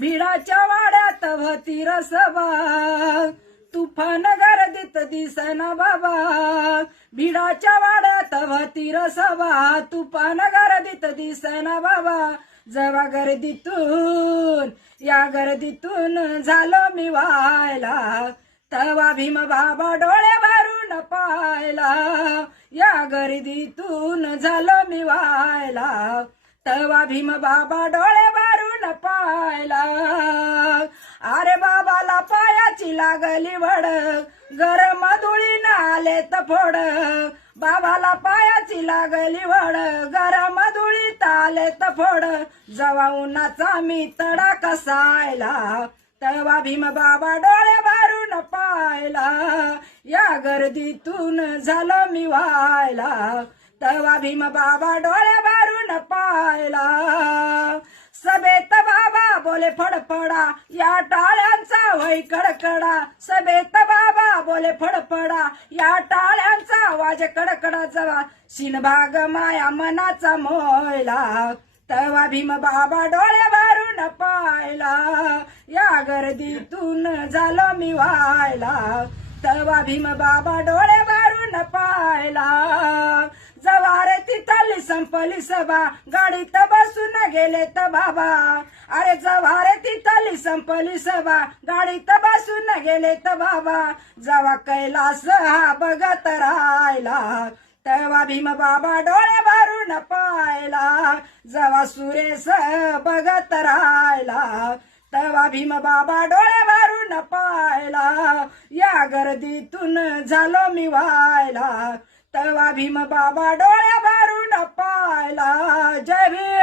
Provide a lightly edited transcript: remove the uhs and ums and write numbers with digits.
भिडाच्या वाड्यात होती रसबा तुफान गर्दीत दिसना बाबा भिडाच्या वाड्यात होती रसबा तुफान गर्दीत दिसना बाबा जवा गर्दीतून या गर्दीतून झालो मी व्हायला तवा भीम बाबा डोळे भरून पाहिला या गर्दीतून झालो मी व्हायला तवा भीम बाबा डोळे भरून पाहिला अरे बाबाला पायाची लागली वड गरम धुळीनं आले तफोड बाबाला पायाची लागली वड गरम धुळीत आले तफोड जवा उन्हाचा मी तडा कसायला तवा भीम बाबा डोळे भरून पाहिला या गर्दीतून झालो मी व्हायला तवा भीम बाबा डोळे भरून पाहिला सभेत बाबा बोले फडफडा या टाळ्यांचा वै कडकडा सभेत बाबा बोले फडफडा या टाळ्यांचा आवाज कडकडा जवा शिनभाग माया मनाचा मोयला तवा भीम बाबा डोळे भरून पाहिला या गर्दीतून झालो मी व्हायला तवा भीम बाबा डोळे भरून पाहिला जवार तिथली संपली सभा गाडीत बसून गेले तर बाबा अरे जवार तिथली संपली सभा गाडीत बसून गेले तर बाबा जवा कैलास हा बघत राहिला तवा भीम बाबा डोळे भरून पाहिला जवा सुरेश बघत राहिला तवा भीम बाबा डोळे भरून पाहिला या गर्दीतून झालो मी व्हायला तवा भीम बाबा डोळे भरून पाहिला जय भीम।